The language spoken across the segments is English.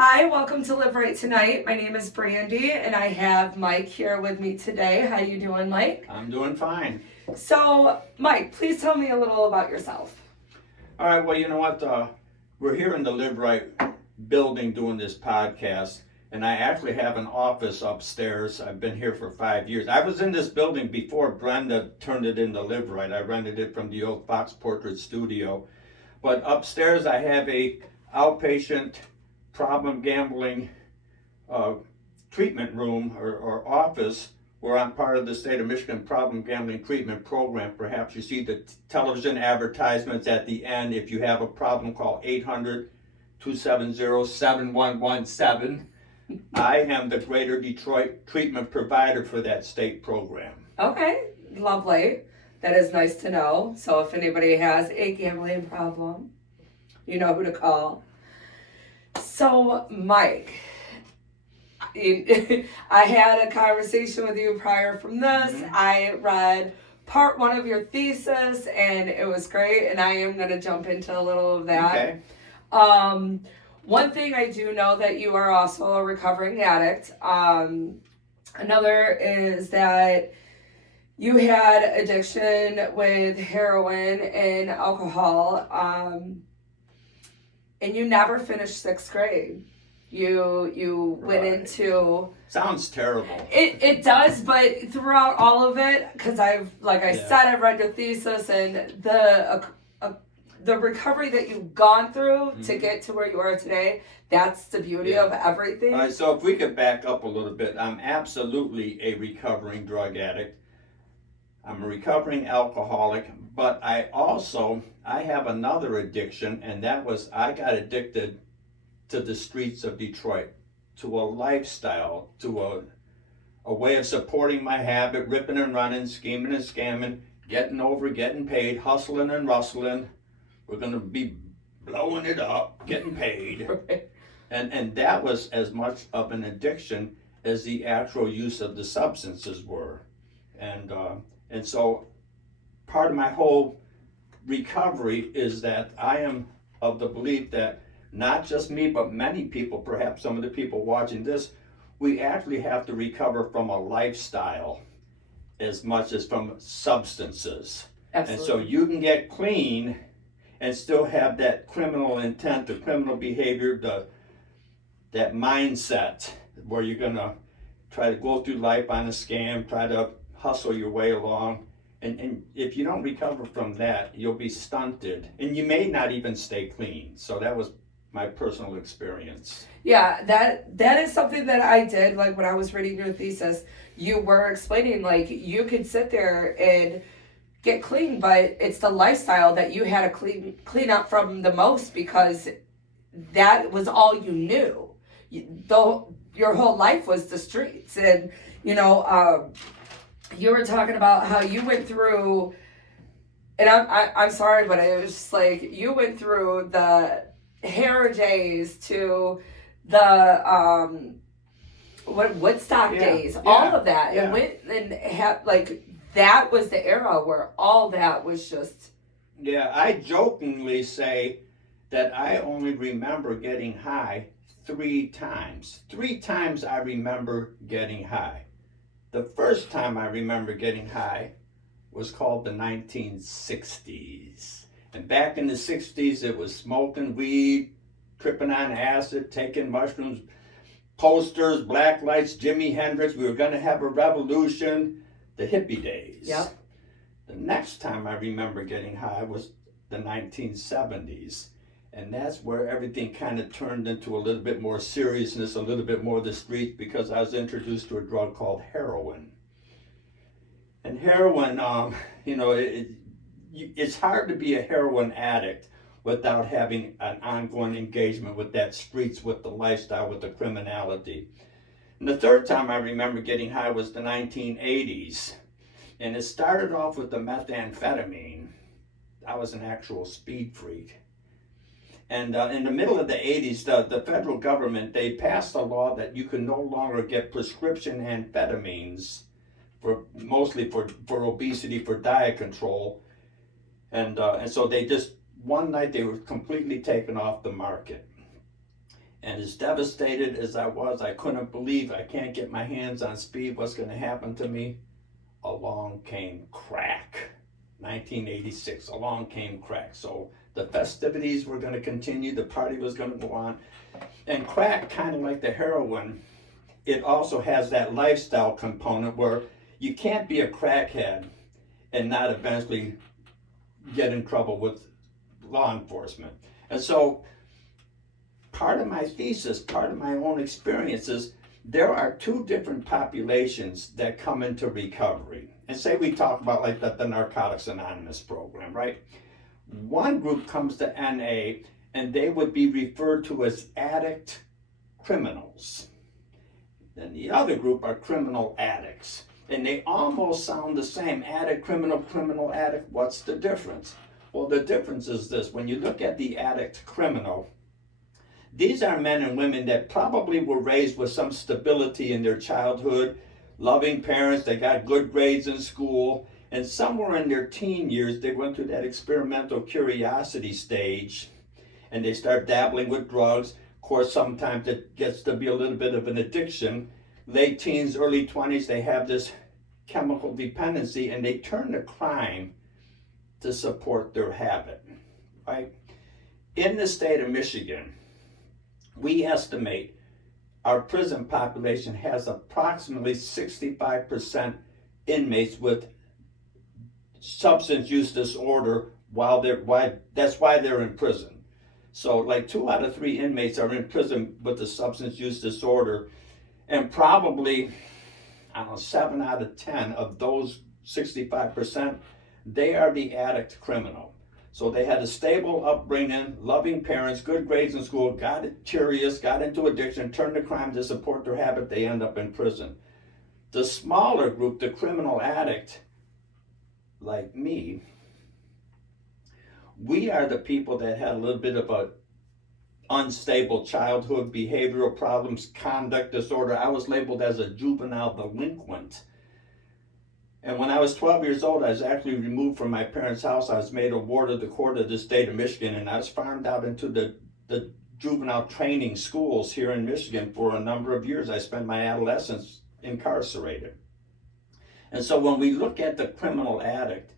Hi, welcome to Live Right Tonight. My name is Brandi, and I have Mike here with me today. How you doing, Mike? I'm doing fine. So, Mike, please tell me a little about yourself. All right, well, you know what? We're here in the Live Right building doing this podcast, and I actually have an office upstairs. I've been here for 5 years. I was in this building before Brenda turned it into Live Right. I rented it from the old Fox Portrait Studio. But upstairs I have a outpatient problem gambling treatment room or office where I'm part of the state of Michigan problem gambling treatment program. Perhaps you see the television advertisements at the end. If you have a problem, call 800-270-7117. I am the Greater Detroit treatment provider for that state program. Okay, lovely. That is nice to know. So if anybody has a gambling problem, you know who to call. So, Mike, I had a conversation with you prior from this. Mm-hmm. I read part one of your thesis, and it was great, and I am going to jump into a little of that. Okay. One thing I do know that you are also a recovering addict. Another is that you had addiction with heroin and alcohol, and you never finished sixth grade. You went Right. into... Sounds terrible. It does, but throughout all of it, because I've I've read your thesis, and the recovery that you've gone through to get to where you are today, that's the beauty of everything. All right, so if we could back up a little bit, I'm absolutely a recovering drug addict. I'm a recovering alcoholic, but I have another addiction, and that was I got addicted to the streets of Detroit, to a lifestyle, to a way of supporting my habit, ripping and running, scheming and scamming, getting paid, hustling and rustling. We're going to be blowing it up, getting paid. Right. And that was as much of an addiction as the actual use of the substances were. And so part of my whole recovery is that I am of the belief that not just me, but many people, perhaps some of the people watching this, we actually have to recover from a lifestyle as much as from substances. Absolutely. And so you can get clean and still have that criminal intent, the criminal behavior, that mindset where you're gonna try to go through life on a scam, try to hustle your way along. And if you don't recover from that, you'll be stunted, and you may not even stay clean. So that was my personal experience. Yeah, that is something that I did. Like when I was reading your thesis, you were explaining like you could sit there and get clean, but it's the lifestyle that you had to clean up from the most, because that was all you knew. Your whole life was the streets, and you were talking about how you went through, and I'm sorry, but it was just like you went through the hair days to the Woodstock days, all of that, and went and had that was the era where all that was just. Yeah, I jokingly say that I only remember getting high 3 times. 3 times I remember getting high. The first time I remember getting high was called the 1960s. And back in the 60s, it was smoking weed, tripping on acid, taking mushrooms, posters, black lights, Jimi Hendrix. We were going to have a revolution, the hippie days. Yep. The next time I remember getting high was the 1970s. And that's where everything kind of turned into a little bit more seriousness, a little bit more the street, because I was introduced to a drug called heroin. And heroin, it's hard to be a heroin addict without having an ongoing engagement with that streets, with the lifestyle, with the criminality. And the third time I remember getting high was the 1980s. And it started off with the methamphetamine. I was an actual speed freak. And in the middle of the 80s, the federal government, they passed a law that you can no longer get prescription amphetamines, mostly for obesity, for diet control. And so they just, one night they were completely taken off the market. And as devastated as I was, I couldn't believe I can't get my hands on speed. What's going to happen to me? Along came crack. 1986, along came crack. So the festivities were going to continue. The party was going to go on. And crack, kind of like the heroin, it also has that lifestyle component where you can't be a crackhead and not eventually get in trouble with law enforcement. And so part of my thesis, part of my own experiences, there are two different populations that come into recovery. And say we talk about like the Narcotics Anonymous program, right? One group comes to NA and they would be referred to as addict criminals. Then the other group are criminal addicts. And they almost sound the same. Addict, criminal, criminal, addict. What's the difference? Well, the difference is this. When you look at the addict criminal, these are men and women that probably were raised with some stability in their childhood, loving parents, they got good grades in school, and somewhere in their teen years, they went through that experimental curiosity stage, and they start dabbling with drugs. Of course, sometimes it gets to be a little bit of an addiction. Late teens, early 20s, they have this chemical dependency, and they turn to crime to support their habit, right? In the state of Michigan, we estimate our prison population has approximately 65% inmates with substance use disorder that's why they're in prison. So like 2 out of 3 inmates are in prison with a substance use disorder, and probably, 7 out of 10 of those 65%, they are the addict criminal. So they had a stable upbringing, loving parents, good grades in school, got curious, got into addiction, turned to crime to support their habit, they end up in prison. The smaller group, the criminal addict, like me, we are the people that had a little bit of a unstable childhood, behavioral problems, conduct disorder. I was labeled as a juvenile delinquent. And when I was 12 years old, I was actually removed from my parents' house. I was made a ward of the court of the state of Michigan, and I was farmed out into the juvenile training schools here in Michigan for a number of years. I spent my adolescence incarcerated. And so when we look at the criminal addict,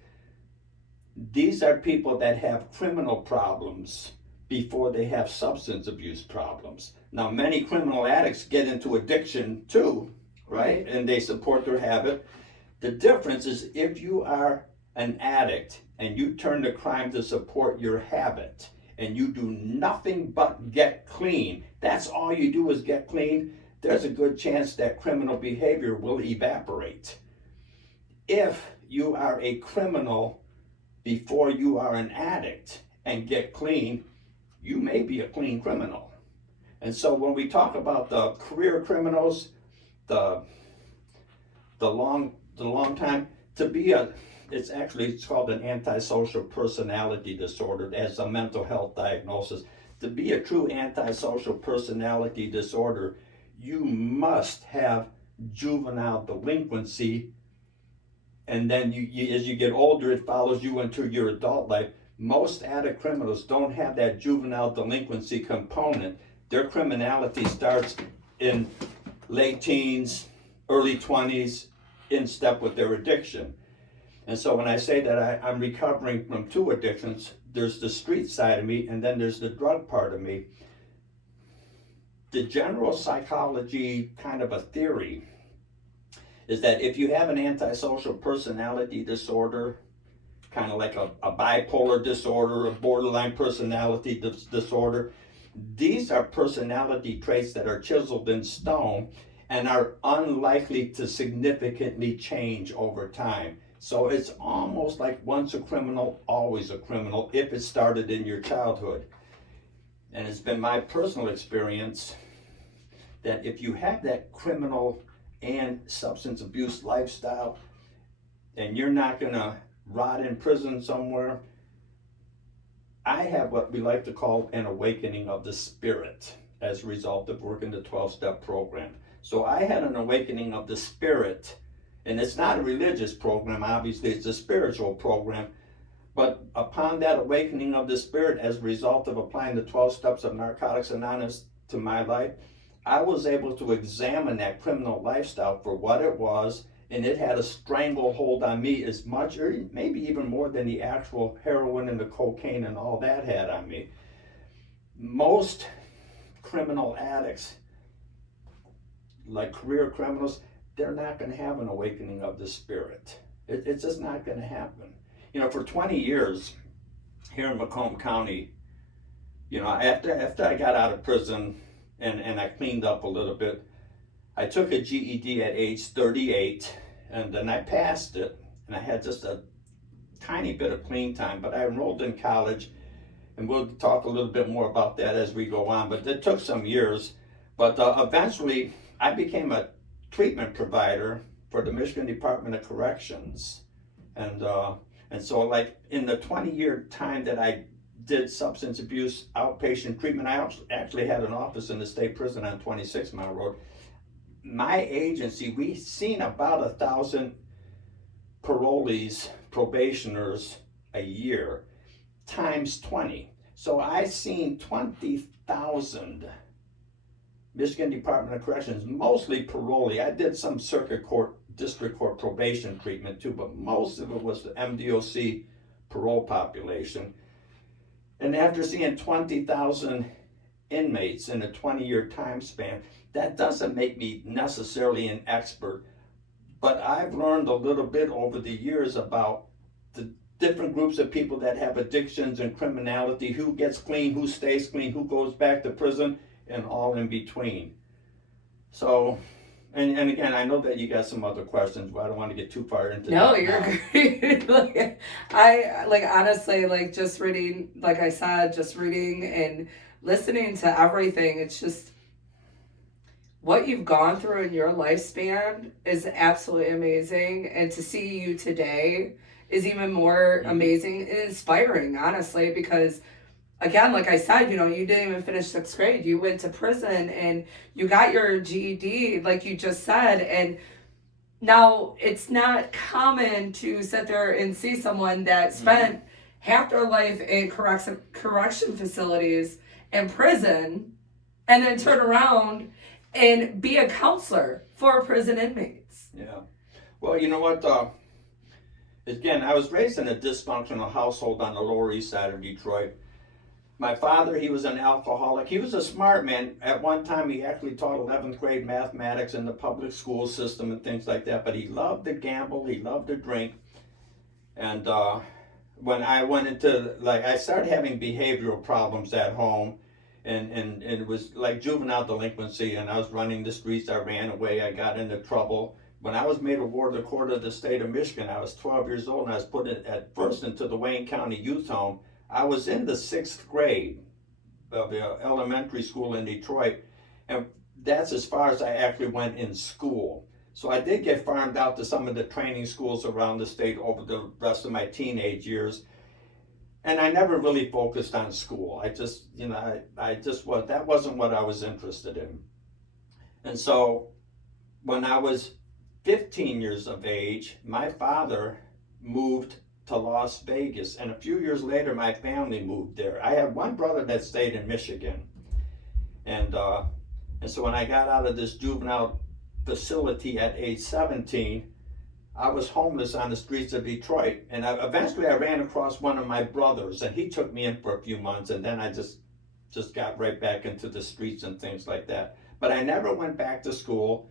these are people that have criminal problems before they have substance abuse problems. Now, many criminal addicts get into addiction too, right? And they support their habit. The difference is if you are an addict and you turn to crime to support your habit and you do nothing but get clean, that's all you do is get clean, there's a good chance that criminal behavior will evaporate. If you are a criminal before you are an addict and get clean, you may be a clean criminal. And so when we talk about the career criminals, the long time, it's called an antisocial personality disorder as a mental health diagnosis. To be a true antisocial personality disorder, you must have juvenile delinquency, and then you as you get older, it follows you into your adult life. Most addict criminals don't have that juvenile delinquency component. Their criminality starts in late teens, early 20s, in step with their addiction. And so when I say that I'm recovering from 2 addictions, there's the street side of me and then there's the drug part of me. The general psychology kind of a theory is that if you have an antisocial personality disorder, kind of like a bipolar disorder, a borderline personality disorder, these are personality traits that are chiseled in stone and are unlikely to significantly change over time. So it's almost like once a criminal, always a criminal, if it started in your childhood. And it's been my personal experience that if you have that criminal and substance abuse lifestyle, and you're not gonna rot in prison somewhere, I have what we like to call an awakening of the spirit as a result of working the 12-step program. So I had an awakening of the spirit, and it's not a religious program, obviously, it's a spiritual program. But upon that awakening of the spirit, as a result of applying the 12 steps of Narcotics Anonymous, to my life, I was able to examine that criminal lifestyle for what it was, and it had a stranglehold on me as much, or maybe even more than the actual heroin and the cocaine and all that had on me. Most criminal addicts, like career criminals, they're not going to have an awakening of the spirit. It's just not going to happen. You know, for 20 years here in Macomb County, you know, after I got out of prison and I cleaned up a little bit, I took a GED at age 38, and then I passed it, and I had just a tiny bit of clean time, but I enrolled in college, and we'll talk a little bit more about that as we go on, but it took some years. But eventually, I became a treatment provider for the Michigan Department of Corrections. And so like in the 20-year time that I did substance abuse outpatient treatment, I actually had an office in the state prison on 26 Mile Road. My agency, we seen about 1,000 parolees, probationers a year, times 20. So I seen 20,000 Michigan Department of Corrections, mostly parolee. I did some circuit court, district court probation treatment too, but most of it was the MDOC parole population. And after seeing 20,000 inmates in a 20-year time span, that doesn't make me necessarily an expert, but I've learned a little bit over the years about the different groups of people that have addictions and criminality, who gets clean, who stays clean, who goes back to prison, and all in between. So, and again, I know that you got some other questions, but I don't want to get too far into No, that. you're great. I honestly, just reading, like I said, just reading and listening to everything, it's just what you've gone through in your lifespan is absolutely amazing. And to see you today is even more amazing and inspiring, honestly, because again, like I said, you didn't even finish 6th grade. You went to prison and you got your GED, like you just said. And now it's not common to sit there and see someone that spent half their life in correction facilities and prison and then turn around and be a counselor for prison inmates. Yeah. Well, you know what? Again, I was raised in a dysfunctional household on the Lower East Side of Detroit. My father, he was an alcoholic. He was a smart man. At one time, he actually taught 11th grade mathematics in the public school system and things like that. But he loved to gamble. He loved to drink. And when I went into, I started having behavioral problems at home. And it was like juvenile delinquency. And I was running the streets. I ran away. I got into trouble. When I was made a ward of the court of the state of Michigan, I was 12 years old. And I was put at first into the Wayne County Youth Home. I was in the 6th grade of the elementary school in Detroit, and that's as far as I actually went in school. So I did get farmed out to some of the training schools around the state over the rest of my teenage years, and I never really focused on school. That wasn't what I was interested in. And so when I was 15 years of age, my father moved to Las Vegas, and a few years later my family moved there. I had one brother that stayed in Michigan, and so when I got out of this juvenile facility at age 17, I was homeless on the streets of Detroit, and eventually I ran across one of my brothers, and he took me in for a few months, and then I just got right back into the streets and things like that. But I never went back to school.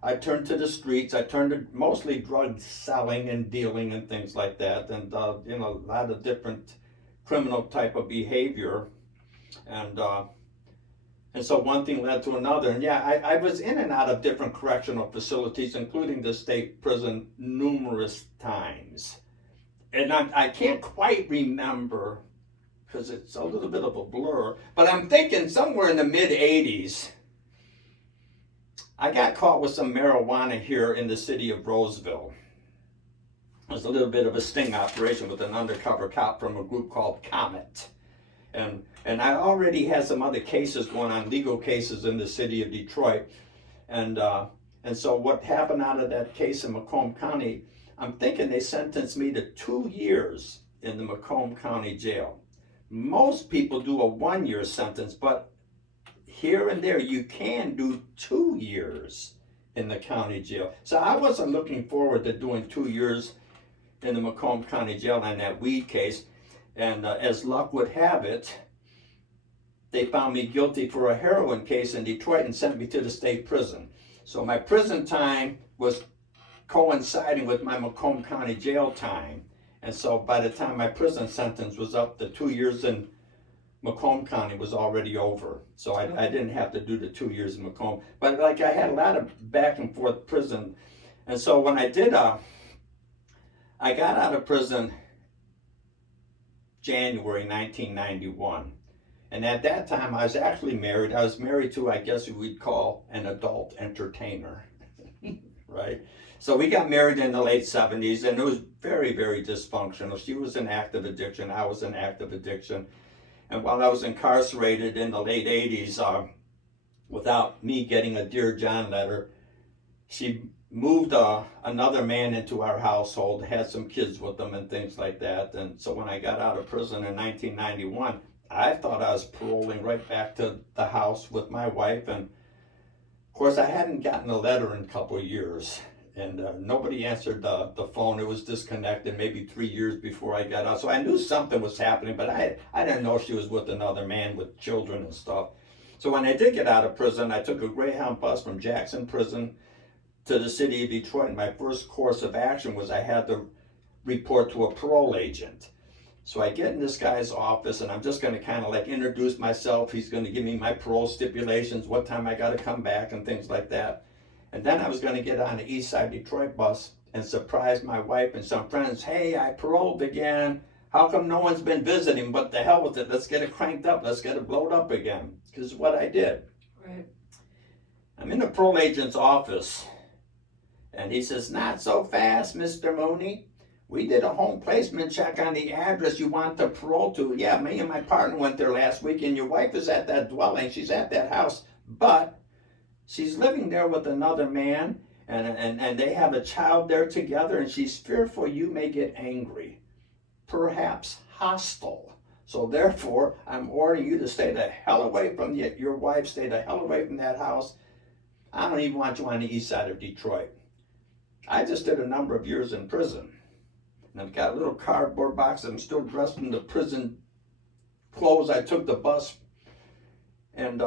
I turned to the streets. I turned to mostly drug selling and dealing and things like that, and a lot of different criminal type of behavior, and so one thing led to another. And I was in and out of different correctional facilities, including the state prison, numerous times, and I can't quite remember because it's a little bit of a blur, but I'm thinking somewhere in the mid 80s. I got caught with some marijuana here in the city of Roseville. It was a little bit of a sting operation with an undercover cop from a group called Comet. And I already had some other cases going on, legal cases in the city of Detroit. And so what happened out of that case in Macomb County, I'm thinking they sentenced me to 2 years in the Macomb County jail. Most people do a 1-year sentence, but here and there, you can do 2 years in the county jail. So I wasn't looking forward to doing 2 years in the Macomb County Jail on that weed case. And as luck would have it, they found me guilty for a heroin case in Detroit and sent me to the state prison. So my prison time was coinciding with my Macomb County Jail time. And so by the time my prison sentence was up, the 2 years in Macomb County was already over. So I didn't have to do the 2 years in Macomb. But like I had a lot of back and forth prison. And so when I did, I got out of prison January 1991. And at that time, I was actually married. I was married to, I guess we'd call an adult entertainer, right? So we got married in the late 70s, and it was very, very dysfunctional. She was in active addiction. I was in active addiction. And while I was incarcerated in the late 80s, without me getting a Dear John letter, she moved another man into our household, had some kids with them and things like that. And so when I got out of prison in 1991, I thought I was paroling right back to the house with my wife. And of course, I hadn't gotten a letter in a couple of years. And nobody answered the phone. It was disconnected maybe 3 years before I got out. So I knew something was happening, but I didn't know she was with another man with children and stuff. So when I did get out of prison, I took a Greyhound bus from Jackson Prison to the city of Detroit. And my first course of action was I had to report to a parole agent. So I get in this guy's office, and I'm just going to kind of like introduce myself. He's going to give me my parole stipulations, what time I got to come back and things like that. And then I was going to get on the East Side Detroit bus and surprise my wife and some friends. Hey, I paroled again. How come no one's been visiting? But the hell with it. Let's get it cranked up. Let's get it blowed up again. Because what I did. Right. I'm in the parole agent's office. And he says, not so fast, Mr. Mooney. We did a home placement check on the address you want to parole to. Yeah, me and my partner went there last week, and your wife is at that dwelling. She's at that house. But she's living there with another man, and they have a child there together, and she's fearful you may get angry, perhaps hostile. So therefore, I'm ordering you to stay the hell away from your wife, stay the hell away from that house. I don't even want you on the east side of Detroit. I just did a number of years in prison. And I've got a little cardboard box. I'm still dressed in the prison clothes. I took the bus, and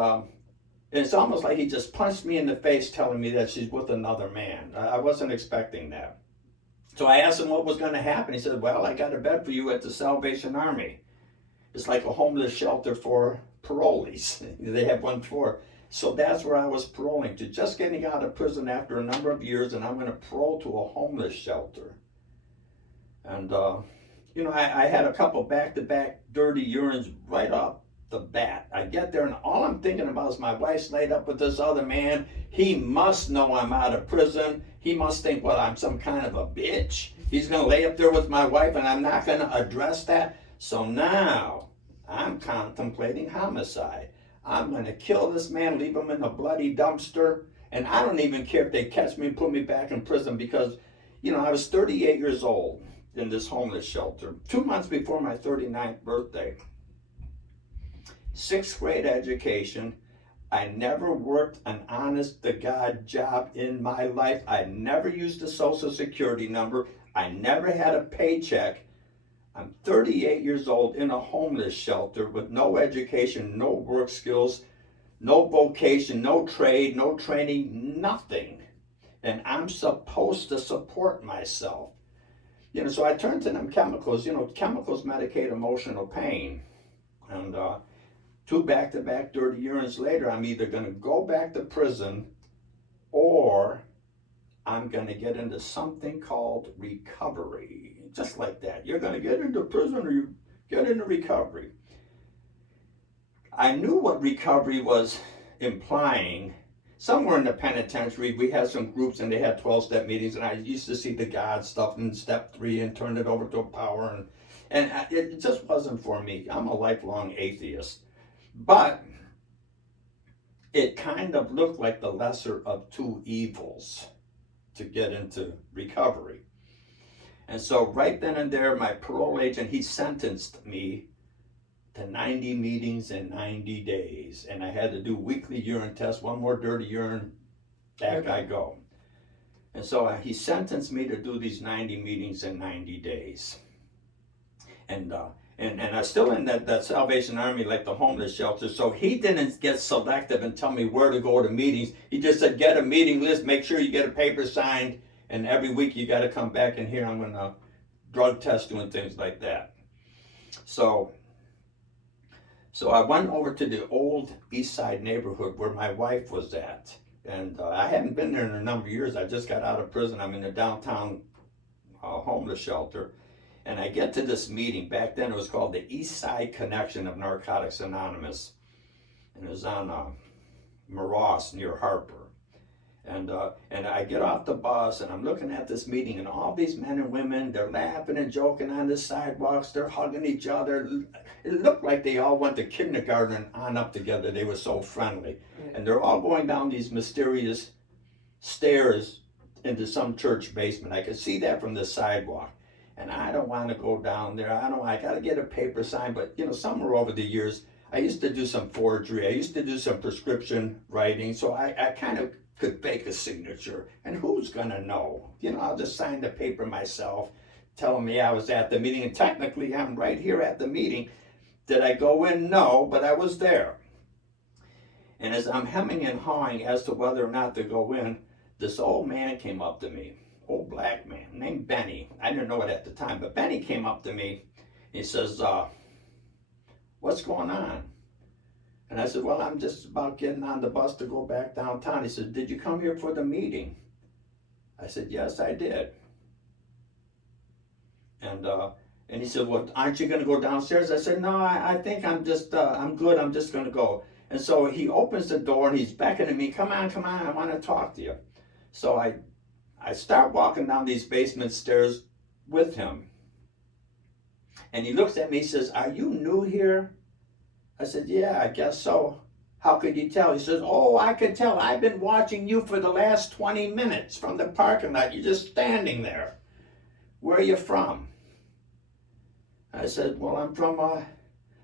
it's almost like he just punched me in the face telling me that she's with another man. I wasn't expecting that. So I asked him what was going to happen. He said, well, I got a bed for you at the Salvation Army. It's like a homeless shelter for parolees. They have one floor. So that's where I was paroling to, just getting out of prison after a number of years, and I'm going to parole to a homeless shelter. And, I had a couple back-to-back dirty urines right off the bat. I get there, and all I'm thinking about is my wife's laid up with this other man. He must know I'm out of prison. He must think, well, I'm some kind of a bitch. He's going to lay up there with my wife, and I'm not going to address that. So now I'm contemplating homicide. I'm going to kill this man, leave him in a bloody dumpster, and I don't even care if they catch me and put me back in prison because, I was 38 years old in this homeless shelter, 2 months before my 39th birthday. 6th grade education. I never worked an honest-to-God job in my life. I never used a social security number. I never had a paycheck. I'm 38 years old in a homeless shelter with no education, no work skills, no vocation, no trade, no training, nothing. And I'm supposed to support myself. So I turned to them chemicals. Chemicals medicate emotional pain. And 2 back-to-back dirty urines later, I'm either going to go back to prison or I'm going to get into something called recovery. Just like that. You're going to get into prison or you get into recovery. I knew what recovery was implying. Somewhere in the penitentiary, we had some groups and they had 12-step meetings, and I used to see the God stuff in step 3 and turn it over to a power. And it just wasn't for me. I'm a lifelong atheist. But it kind of looked like the lesser of two evils to get into recovery. And so right then and there, my parole agent, he sentenced me to 90 meetings in 90 days. And I had to do weekly urine tests, one more dirty urine, back I go. And so he sentenced me to do these 90 meetings in 90 days. And I'm still in that Salvation Army, like the homeless shelter. So he didn't get selective and tell me where to go to meetings. He just said, get a meeting list, make sure you get a paper signed, and every week you got to come back in here. I'm going to drug test you and things like that. So I went over to the old East Side neighborhood where my wife was at. And I hadn't been there in a number of years. I just got out of prison. I'm in the downtown homeless shelter. And I get to this meeting. Back then it was called the East Side Connection of Narcotics Anonymous. And it was on Moross near Harper. And I get off the bus and I'm looking at this meeting and all these men and women, they're laughing and joking on the sidewalks. They're hugging each other. It looked like they all went to kindergarten on up together. They were so friendly. And they're all going down these mysterious stairs into some church basement. I could see that from the sidewalk. And I don't want to go down there. I got to get a paper signed. But, somewhere over the years, I used to do some forgery. I used to do some prescription writing. So I kind of could fake a signature. And who's going to know? I'll just sign the paper myself, telling me I was at the meeting. And technically, I'm right here at the meeting. Did I go in? No, but I was there. And as I'm hemming and hawing as to whether or not to go in, this old man came up to me. Old black man named Benny. I didn't know it at the time, but Benny came up to me. He says, what's going on? And I said, well, I'm just about getting on the bus to go back downtown. He said, did you come here for the meeting? I said, yes, I did. And he said, well, aren't you going to go downstairs? I said, no, I think I'm good. I'm just going to go. And so he opens the door and he's beckoning me, come on, I want to talk to you. So I start walking down these basement stairs with him. And he looks at me, he says, are you new here? I said, yeah, I guess so. How could you tell? He says, oh, I could tell. I've been watching you for the last 20 minutes from the parking lot. You're just standing there. Where are you from? I said, well, I'm from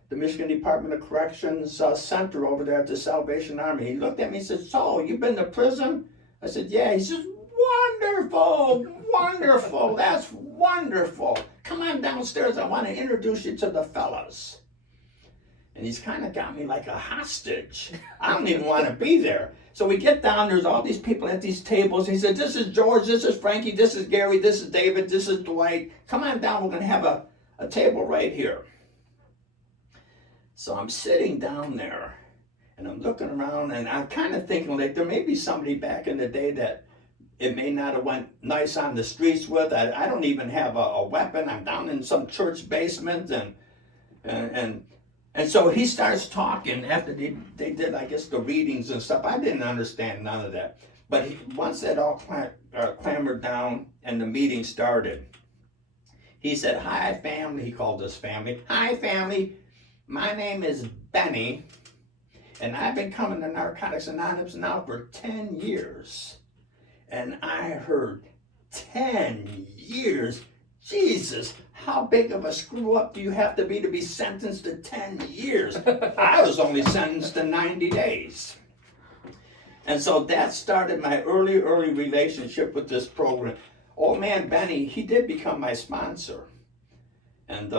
the Michigan Department of Corrections Center over there at the Salvation Army. He looked at me and said, so, you've been to prison? I said, yeah. He says, wonderful, that's wonderful. Come on downstairs, I want to introduce you to the fellas. And he's kind of got me like a hostage. I don't even want to be there. So we get down, there's all these people at these tables. He said, this is George, this is Frankie, this is Gary, this is David, this is Dwight. Come on down, we're going to have a table right here. So I'm sitting down there, and I'm looking around, and I'm kind of thinking like there may be somebody back in the day that it may not have went nice on the streets with. I don't even have a weapon. I'm down in some church basement, and so he starts talking after they did, I guess, the readings and stuff. I didn't understand none of that. But once that all clambered down and the meeting started, he said, hi, family. He called us family. Hi, family. My name is Benny, and I've been coming to Narcotics Anonymous now for 10 years. And I heard 10 years. Jesus, how big of a screw up do you have to be sentenced to 10 years? I was only sentenced to 90 days. And so that started my early relationship with this program. Old man Benny, he did become my sponsor. And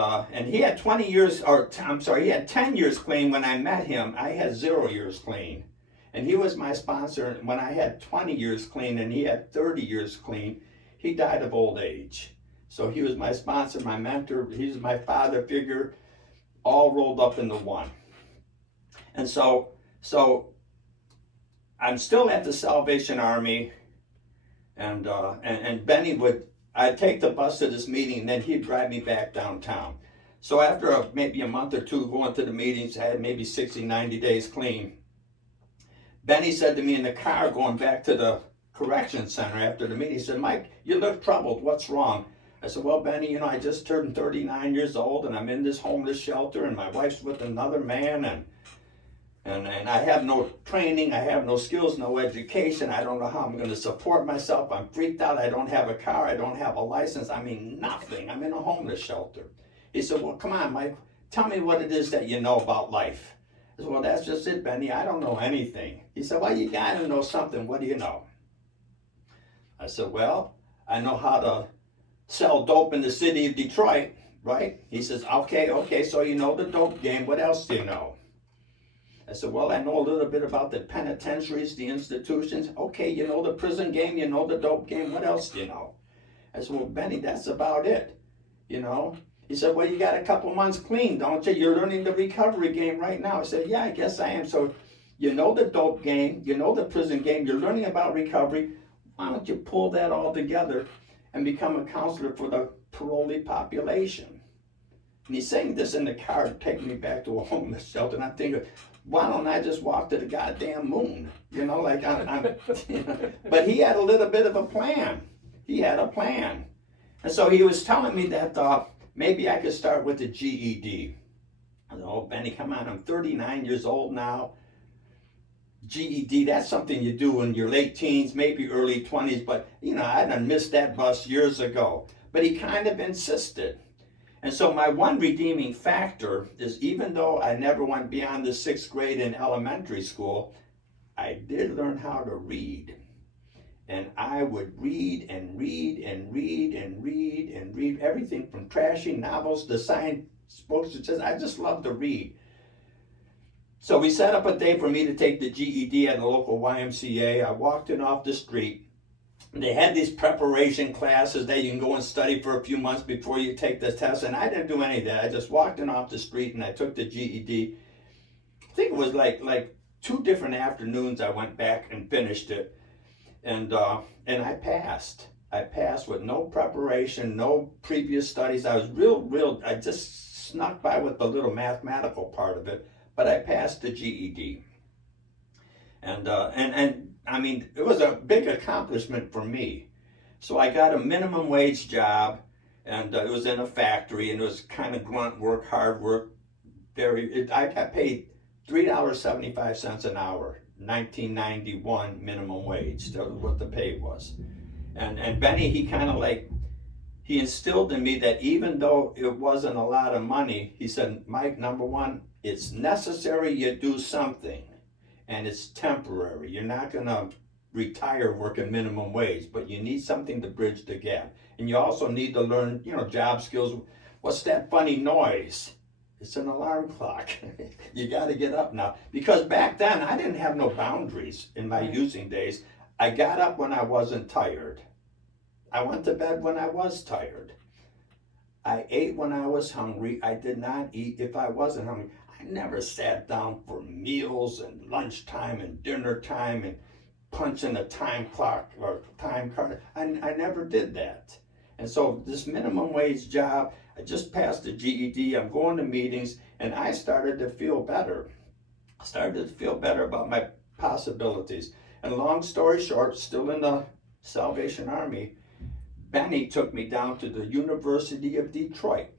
he had 20 years, he had 10 years clean when I met him. I had 0 years clean. And he was my sponsor when I had 20 years clean and he had 30 years clean. He died of old age. So he was my sponsor, my mentor. He was my father figure, all rolled up into one. And so I'm still at the Salvation Army, and Benny I'd take the bus to this meeting, and then he'd drive me back downtown. So after maybe a month or two going to the meetings, I had maybe 60, 90 days clean. Benny said to me in the car going back to the correction center after the meeting, he said, Mike, you look troubled. What's wrong? I said, well, Benny, I just turned 39 years old, and I'm in this homeless shelter, and my wife's with another man, and I have no training, I have no skills, no education. I don't know how I'm going to support myself. I'm freaked out. I don't have a car. I don't have a license. I mean, nothing. I'm in a homeless shelter. He said, well, come on, Mike. tell me what it is that you know about life. I said, well, that's just it, Benny. I don't know anything. He said, well, you got to know something. What do you know? I said, well, I know how to sell dope in the city of Detroit, right? He says, okay, so you know the dope game. What else do you know? I said, well, I know a little bit about the penitentiaries, the institutions. Okay, you know the prison game, you know the dope game. What else do you know? I said, well, Benny, that's about it, you know? He said, well, you got a couple months clean, don't you? You're learning the recovery game right now. I said, yeah, I guess I am. So you know the dope game, you know the prison game, you're learning about recovery. Why don't you pull that all together and become a counselor for the parolee population? And he's saying this in the car, taking me back to a homeless shelter. And I'm thinking, why don't I just walk to the goddamn moon? You know, like I'm you know. But he had a little bit of a plan. He had a plan. And so he was telling me that maybe I could start with the GED. I said, oh, Benny, come on, I'm 39 years old now. GED, that's something you do in your late teens, maybe early 20s, but you know, I done missed that bus years ago. But he kind of insisted. And so my one redeeming factor is, even though I never went beyond the 6th grade in elementary school, I did learn how to read. And I would read and read and read and read and read everything from trashy novels to science books. I just love to read. So we set up a day for me to take the GED at a local YMCA. I walked in off the street. They had these preparation classes that you can go and study for a few months before you take the test. And I didn't do any of that. I just walked in off the street and I took the GED. I think it was like 2 different afternoons I went back and finished it. And I passed. I passed with no preparation, no previous studies. I was I just snuck by with the little mathematical part of it, but I passed the GED. And I mean, it was a big accomplishment for me. So I got a minimum wage job, and it was in a factory, and it was kind of grunt work, hard work. I got paid $3.75 an hour. 1991 minimum wage. That was what the pay was. And Benny, he instilled in me that even though it wasn't a lot of money, he said, Mike, number one, it's necessary you do something, and it's temporary. You're not gonna retire working minimum wage, but you need something to bridge the gap. And you also need to learn, job skills. What's that funny noise? It's an alarm clock. You got to get up now. Because back then, I didn't have no boundaries in my using days. I got up when I wasn't tired. I went to bed when I was tired. I ate when I was hungry. I did not eat if I wasn't hungry. I never sat down for meals and lunchtime and dinner time and punching a time clock or time card. I never did that. And so this minimum wage job, I just passed the GED, I'm going to meetings, and I started to feel better. I started to feel better about my possibilities. And long story short, still in the Salvation Army, Benny took me down to the University of Detroit,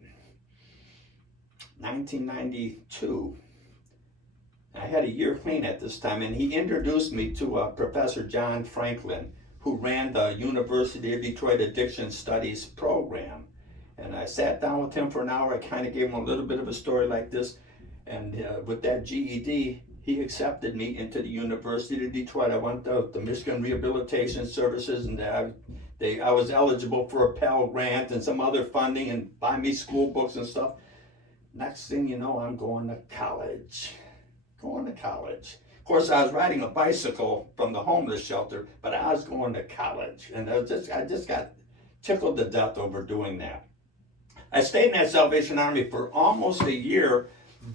1992. I had a year clean at this time, and he introduced me to Professor John Franklin, who ran the University of Detroit Addiction Studies program. And I sat down with him for an hour. I kind of gave him a little bit of a story like this. And with that GED, he accepted me into the University of Detroit. I went to the Michigan Rehabilitation Services, and I was eligible for a Pell Grant and some other funding and buy me school books and stuff. Next thing you know, I'm going to college. Of course, I was riding a bicycle from the homeless shelter, but I was going to college. And I just got tickled to death over doing that. I stayed in that Salvation Army for almost a year,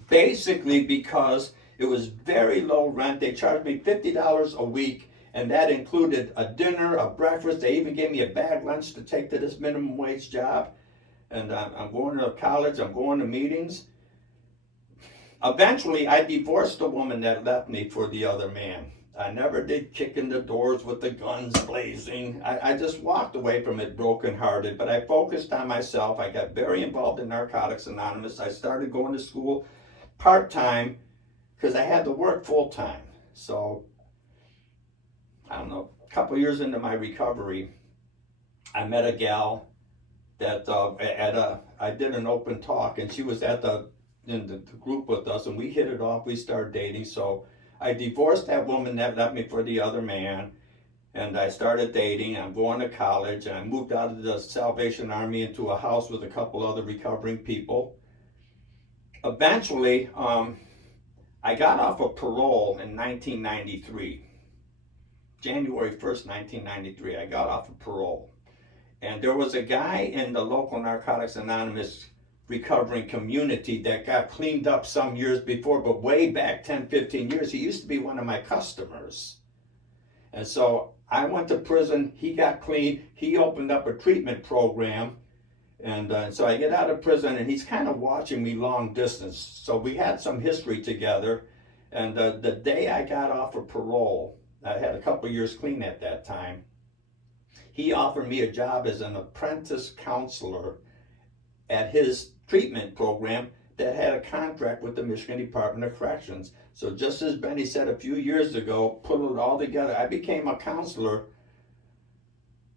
basically because it was very low rent. They charged me $50 a week, and that included a dinner, a breakfast. They even gave me a bag lunch to take to this minimum wage job. And I'm going to college, I'm going to meetings. Eventually, I divorced the woman that left me for the other man. I never did kick in the doors with the guns blazing. I just walked away from it brokenhearted, but I focused on myself. I got very involved in Narcotics Anonymous. I started going to school part-time because I had to work full-time. So, I don't know, a couple years into my recovery, I met a gal that I did an open talk, and she was at the in the group with us, and we hit it off. We started dating. So I divorced that woman that left me for the other man, and I started dating. I'm going to college, and I moved out of the Salvation Army into a house with a couple other recovering people. Eventually, I got off of parole in 1993. January 1st, 1993, I got off of parole. And there was a guy in the local Narcotics Anonymous recovering community that got cleaned up some years before, but way back 10, 15 years, he used to be one of my customers. And so I went to prison, he got clean, he opened up a treatment program, and so I get out of prison, and he's kind of watching me long distance. So we had some history together, and the day I got off of parole, I had a couple years clean at that time, he offered me a job as an apprentice counselor at his treatment program that had a contract with the Michigan Department of Corrections. So just as Benny said a few years ago, put it all together, I became a counselor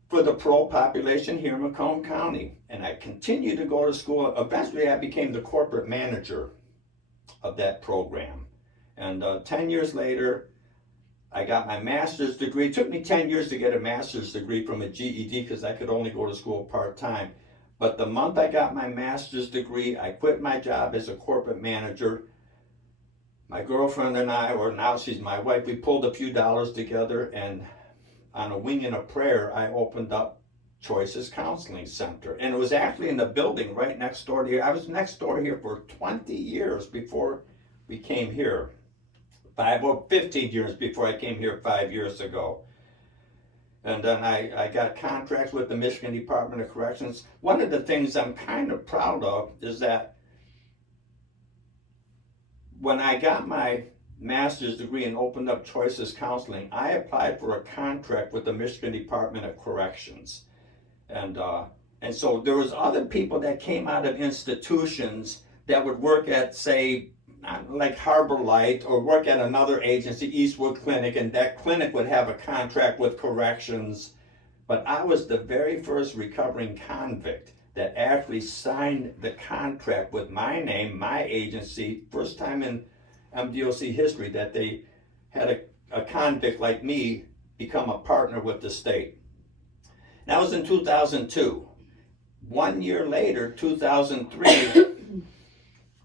for the parole population here in Macomb County. And I continued to go to school. Eventually I became the corporate manager of that program. And 10 years later, I got my master's degree. It took me 10 years to get a master's degree from a GED because I could only go to school part-time. But the month I got my master's degree, I quit my job as a corporate manager. My girlfriend and I, or now she's my wife, we pulled a few dollars together, and on a wing and a prayer, I opened up Choices Counseling Center. And it was actually in the building right next door to here. I was next door here for 20 years before we came here. 15 years before I came here 5 years ago. And then I got contracts with the Michigan Department of Corrections. One of the things I'm kind of proud of is that when I got my master's degree and opened up Choices Counseling, I applied for a contract with the Michigan Department of Corrections. And so there was other people that came out of institutions that would work at, say, like Harbor Light, or work at another agency, Eastwood Clinic, and that clinic would have a contract with corrections. But I was the very first recovering convict that actually signed the contract with my name, my agency, first time in MDOC history that they had a convict like me become a partner with the state. That was in 2002. 1 year later, 2003,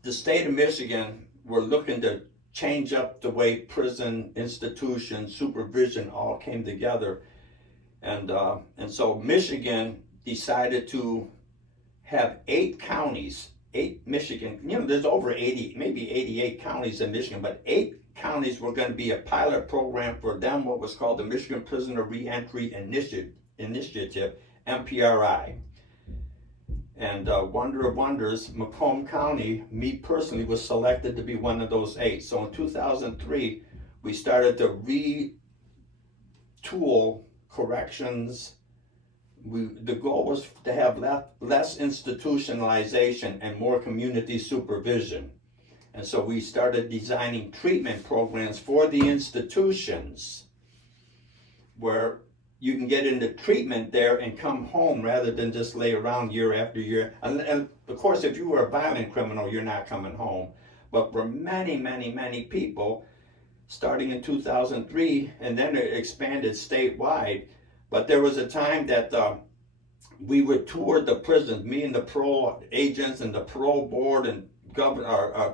the state of Michigan were looking to change up the way prison, institution, supervision all came together. And so Michigan decided to have 8 counties, 8 Michigan, there's over 80, maybe 88 counties in Michigan, but 8 counties were going to be a pilot program for them, what was called the Michigan Prisoner Reentry Initiative, MPRI. And wonder of wonders, Macomb County, me personally, was selected to be one of those 8. So in 2003, we started to retool corrections. The goal was to have less institutionalization and more community supervision. And so we started designing treatment programs for the institutions where you can get into treatment there and come home rather than just lay around year after year. And of course, if you were a violent criminal, you're not coming home. But for many, many, many people, starting in 2003, and then it expanded statewide. But there was a time that we would tour the prisons, me and the parole agents and the parole board and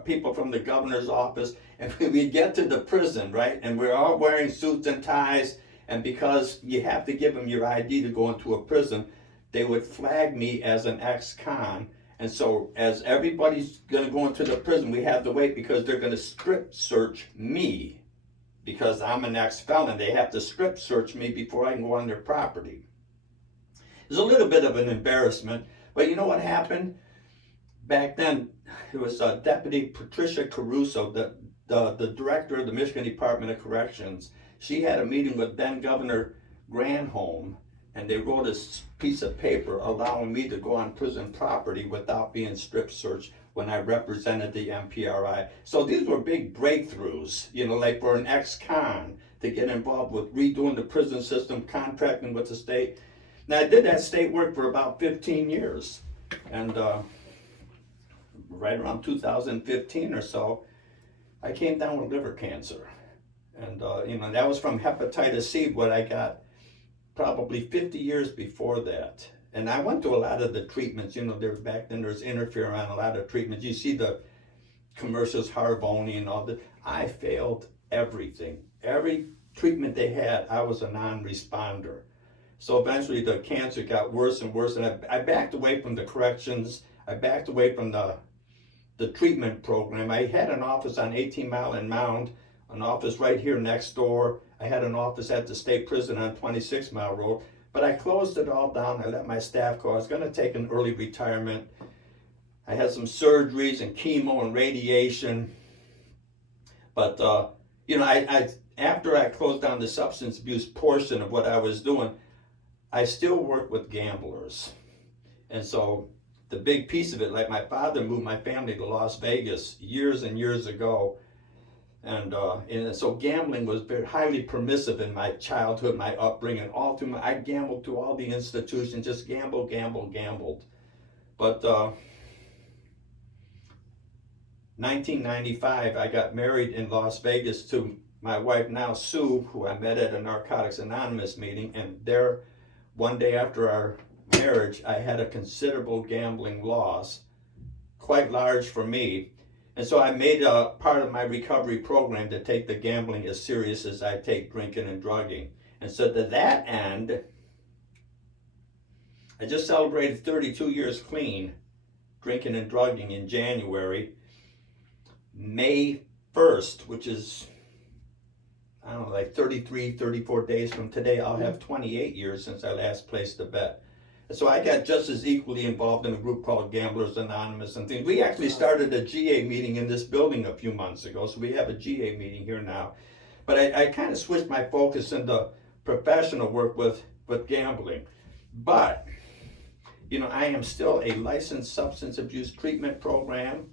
people from the governor's office, and we'd get to the prison, right? And we're all wearing suits and ties. And because you have to give them your ID to go into a prison, they would flag me as an ex-con. And so as everybody's going to go into the prison, we have to wait because they're going to strip search me. Because I'm an ex-felon, they have to strip search me before I can go on their property. It's a little bit of an embarrassment, but you know what happened? Back then, it was Deputy Patricia Caruso, the director of the Michigan Department of Corrections. She had a meeting with then Governor Granholm, and they wrote a piece of paper allowing me to go on prison property without being strip searched when I represented the MPRI. So these were big breakthroughs, like for an ex-con to get involved with redoing the prison system, contracting with the state. Now I did that state work for about 15 years. And right around 2015 or so, I came down with liver cancer. And, that was from hepatitis C, what I got probably 50 years before that. And I went to a lot of the treatments, back then there's interferon, a lot of treatments. You see the commercials, Harvoni and all that. I failed everything. Every treatment they had, I was a non-responder. So eventually the cancer got worse and worse, and I backed away from the corrections. I backed away from the treatment program. I had an office on 18 Mile and Mound, an office right here next door. I had an office at the state prison on 26 Mile Road, but I closed it all down. I let my staff go. I was going to take an early retirement. I had some surgeries and chemo and radiation, but I after I closed down the substance abuse portion of what I was doing, I still work with gamblers. And so the big piece of it, like my father moved my family to Las Vegas years and years ago. And so gambling was very highly permissive in my childhood, my upbringing, I gambled to all the institutions, just gambled. But 1995, I got married in Las Vegas to my wife now, Sue, who I met at a Narcotics Anonymous meeting, and there, one day after our marriage, I had a considerable gambling loss, quite large for me. And so I made a part of my recovery program to take the gambling as serious as I take drinking and drugging. And so to that end, I just celebrated 32 years clean, drinking and drugging in January. May 1st, which is, I don't know, like 33, 34 days from today, I'll have 28 years since I last placed a bet. And so I got just as equally involved in a group called Gamblers Anonymous and things. We actually started a GA meeting in this building a few months ago, so we have a GA meeting here now. But I kind of switched my focus into professional work with gambling. But, I am still a licensed substance abuse treatment program.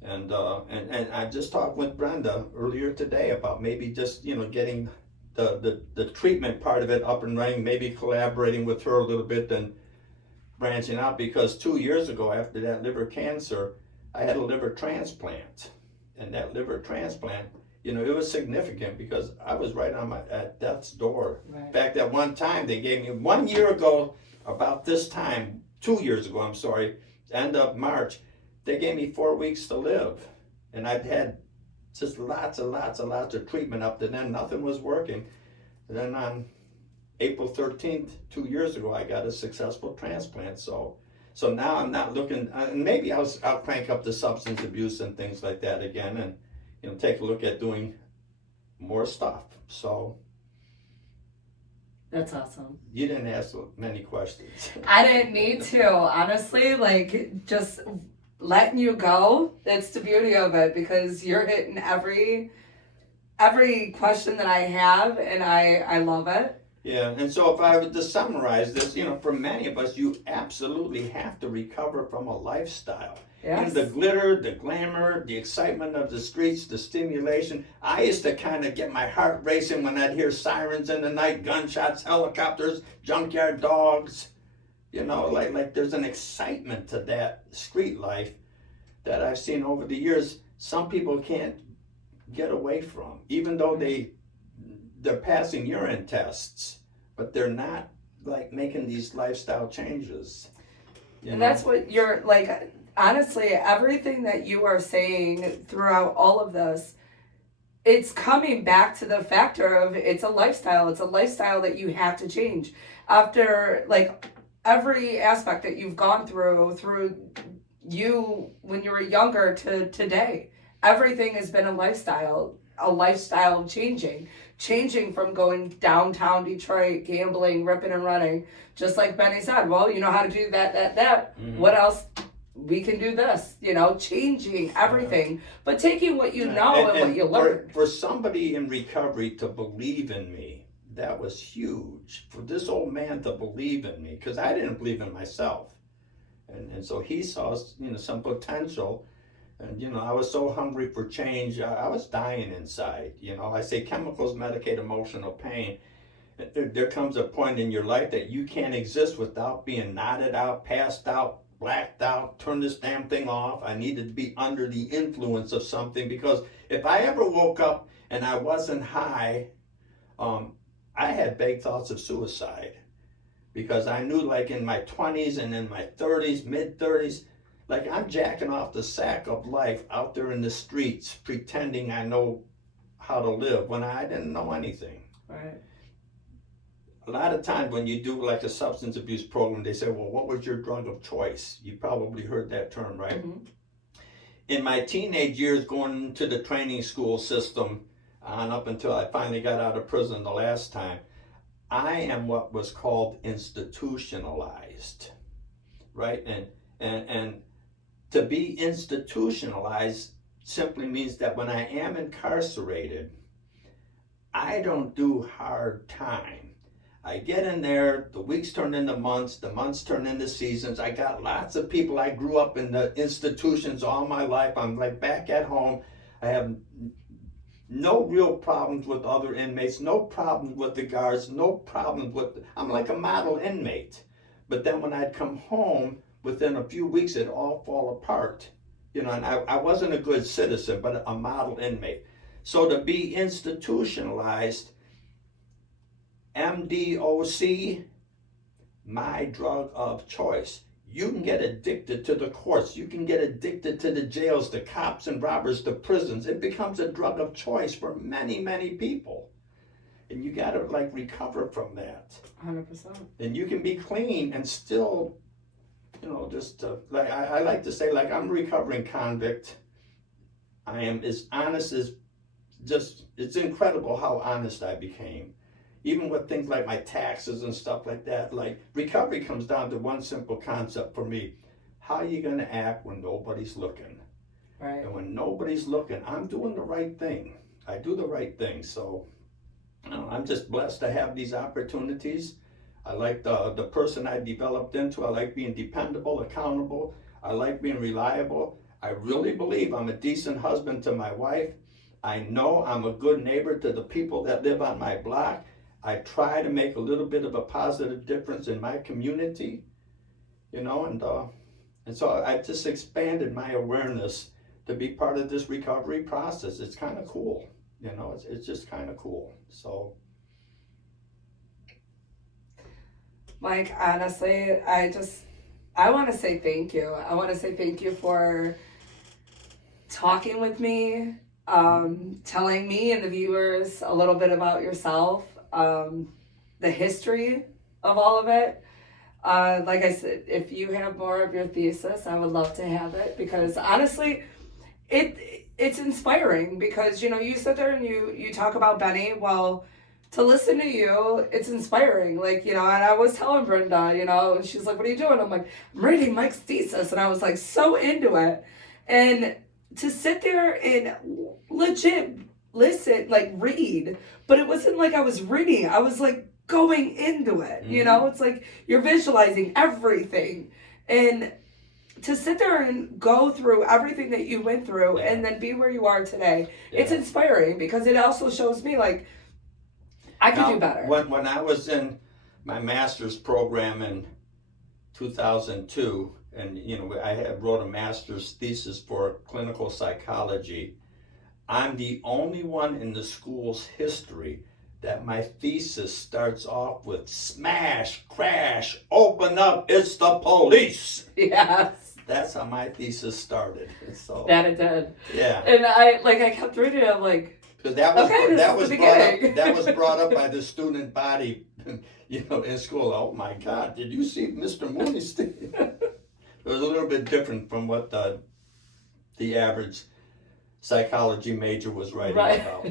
And I just talked with Brenda earlier today about maybe just, getting the treatment part of it up and running, maybe collaborating with her a little bit and branching out, because 2 years ago after that liver cancer, I had a liver transplant. And that liver transplant, it was significant because I was right on at death's door. Right. In fact, at one time they gave me 1 year ago, about this time, 2 years ago, I'm sorry, end of March, they gave me 4 weeks to live. And I'd had just lots of treatment up to then. Nothing was working. And then on April 13th, 2 years ago, I got a successful transplant. So now I'm not looking, and maybe I'll crank up the substance abuse and things like that again, and take a look at doing more stuff. So that's awesome. You didn't ask many questions. I didn't need to, honestly. Just letting you go, that's the beauty of it, because you're hitting every question that I have, and I love it. Yeah, and so if I were to summarize this, for many of us, you absolutely have to recover from a lifestyle. Yes. The glitter, the glamour, the excitement of the streets, the stimulation. I used to kind of get my heart racing when I'd hear sirens in the night, gunshots, helicopters, junkyard dogs. Like there's an excitement to that street life that I've seen over the years. Some people can't get away from, even though they're passing urine tests, but they're not making these lifestyle changes. And that's what you're honestly, everything that you are saying throughout all of this, it's coming back to the factor of it's a lifestyle. It's a lifestyle that you have to change. After every aspect that you've gone through you when you were younger to today, everything has been a lifestyle of changing from going downtown Detroit, gambling, ripping and running, just like Benny said, well, you know how to do that. Mm-hmm. What else? We can do this, changing everything, but taking what you know and what you learned. For somebody in recovery to believe in me, that was huge. For this old man to believe in me, because I didn't believe in myself. And so he saw, some potential. And, I was so hungry for change. I was dying inside. I say chemicals medicate emotional pain. There comes a point in your life that you can't exist without being knotted out, passed out, blacked out, turn this damn thing off. I needed to be under the influence of something, because if I ever woke up and I wasn't high, I had vague thoughts of suicide, because I knew, like, in my 20s and in my 30s, mid 30s, like, I'm jacking off the sack of life out there in the streets, pretending I know how to live when I didn't know anything. Right. A lot of times when you do like a substance abuse program, they say, well, what was your drug of choice? You probably heard that term, right? Mm-hmm. In my teenage years, going to the training school system on up until I finally got out of prison the last time, I am what was called institutionalized, right? And to be institutionalized simply means that when I am incarcerated, I don't do hard time. I get in there, the weeks turn into months, the months turn into seasons. I got lots of people. I grew up in the institutions all my life. I'm like back at home. I have no real problems with other inmates, no problems with the guards, no problems with, I'm like a model inmate. But then when I'd come home, within a few weeks, it'd all fall apart. You know, and I wasn't a good citizen, but a model inmate. So to be institutionalized, MDOC, my drug of choice. You can get addicted to the courts. You can get addicted to the jails, the cops and robbers, the prisons. It becomes a drug of choice for many, many people. And you got to like recover from that. 100%. And you can be clean and still, you know, just like I like to say, like, I'm a recovering convict. I am as honest as just, it's incredible how honest I became. Even with things like my taxes and stuff like that, like recovery comes down to one simple concept for me. How are you going to act when nobody's looking? Right. And when nobody's looking, I'm doing the right thing. I do the right thing. So, you know, I'm just blessed to have these opportunities. I like the person I developed into. I like being dependable, accountable. I like being reliable. I really believe I'm a decent husband to my wife. I know I'm a good neighbor to the people that live on my block. I try to make a little bit of a positive difference in my community, you know, and so I just expanded my awareness to be part of this recovery process. It's kind of cool, you know, it's just kind of cool. So, Mike, honestly, I want to say thank you. I want to say thank you for talking with me, telling me and the viewers a little bit about yourself. The history of all of it. Like I said, if you have more of your thesis, I would love to have it, because honestly, it's inspiring, because, you know, you sit there and you talk about Benny. Well, to listen to you, it's inspiring. Like, you know, and I was telling Brenda, you know, and she's like, what are you doing? I'm like, I'm reading Mike's thesis. And I was like so into it. And to sit there and legit listen, like read, but it wasn't like I was reading. I was like going into it, you know? It's like you're visualizing everything. And to sit there and go through everything that you went through and then be where you are today, it's inspiring, because it also shows me like I can do better. When I was in my master's program in 2002, and you know, I wrote a master's thesis for clinical psychology, I'm the only one in the school's history that my thesis starts off with smash, crash, open up, it's the police. Yes. That's how my thesis started. So, that it did. Yeah. And I kept reading it, I'm like, because that was brought up by the student body, you know, in school. Oh my God, did you see Mr. Mooney's thing? It was a little bit different from what the average psychology major was writing about.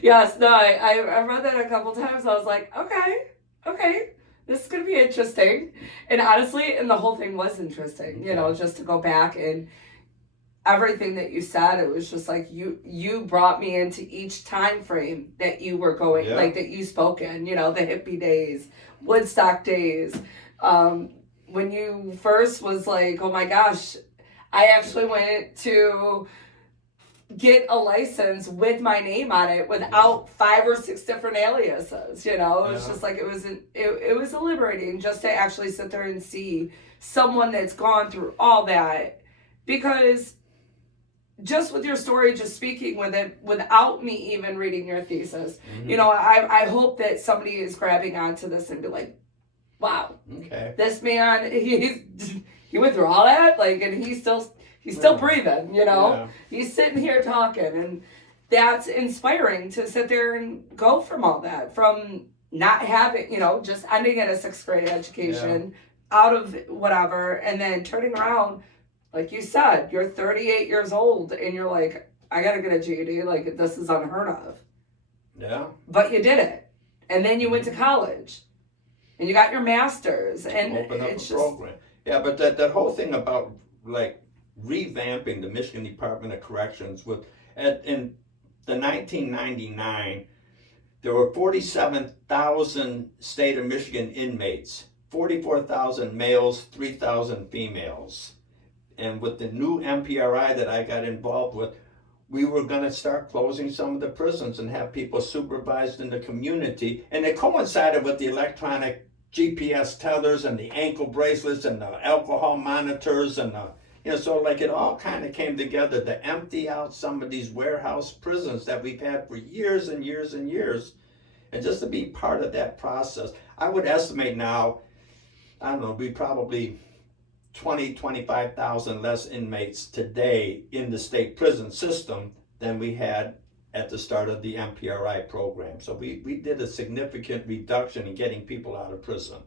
Yes, no, I read that a couple times. I was like, okay, this is gonna be interesting. And honestly, and the whole thing was interesting, you know, just to go back and everything that you said, it was just like you brought me into each time frame that you were going, like that you spoke in, you know, the hippie days, Woodstock days. When you first was like, oh my gosh, I actually went to get a license with my name on it without 5 or 6 different aliases, you know. It was just like it was liberating just to actually sit there and see someone that's gone through all that, because just with your story, just speaking with it without me even reading your thesis, you know, I hope that somebody is grabbing onto this and be like, wow, this man, he went through all that, like, and he's still breathing, you know, he's sitting here talking, and that's inspiring to sit there and go from all that, from not having, you know, just ending at a 6th grade education, out of whatever, and then turning around. Like you said, you're 38 years old and you're like, I gotta get a GED. Like, this is unheard of. Yeah. But you did it. And then you went to college. And you got your master's. And open up it's a program. Yeah, but that whole thing about, like, revamping the Michigan Department of Corrections in the 1999, there were 47,000 state of Michigan inmates, 44,000 males, 3,000 females. And with the new MPRI that I got involved with, we were going to start closing some of the prisons and have people supervised in the community. And it coincided with the electronic GPS tethers and the ankle bracelets and the alcohol monitors and so like it all kind of came together to empty out some of these warehouse prisons that we've had for years and years and years. And just to be part of that process, I would estimate now, I don't know, we probably 25,000 less inmates today in the state prison system than we had at the start of the MPRI program. So we did a significant reduction in getting people out of prison.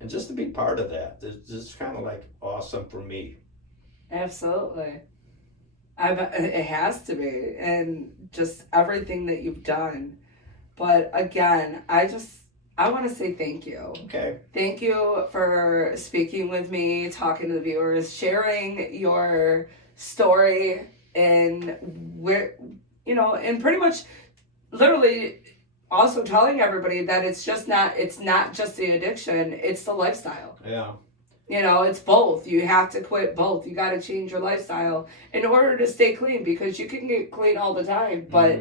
And just to be part of that, it's kind of like awesome for me. Absolutely. It has to be. And just everything that you've done. But again, I want to say thank you. Okay. Thank you for speaking with me, talking to the viewers, sharing your story, and and pretty much literally also telling everybody that it's not just the addiction, it's the lifestyle. Yeah. You know, it's both. You have to quit both. You got to change your lifestyle in order to stay clean, because you can get clean all the time, but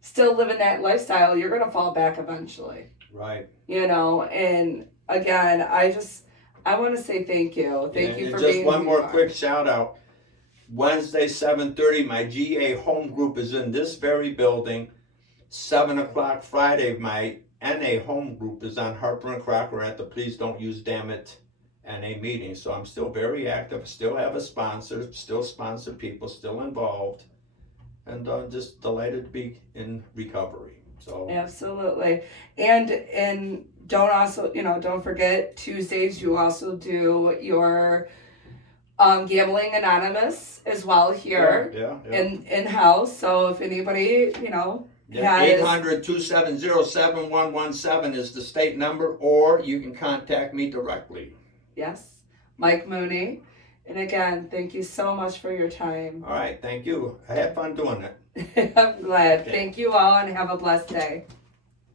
still living that lifestyle, you're going to fall back eventually. Right. You know, and again, I want to say thank you. Thank you for just being one more here. quick shout out. Wednesday, 7:30, my GA home group is in this very building. 7 o'clock Friday, my NA home group is on Harper and Crocker at the Please Don't Use Damn It NA meeting. So I'm still very active, still have a sponsor, still sponsor people, still involved, and just delighted to be in recovery. So absolutely. And don't forget, Tuesdays you also do your Gambling Anonymous as well here in-house. So if anybody, 800-270-7117 is the state number, or you can contact me directly. Yes, Mike Mooney. And again, thank you so much for your time. All right, thank you. I had fun doing it. I'm glad. Okay. Thank you all, and have a blessed day.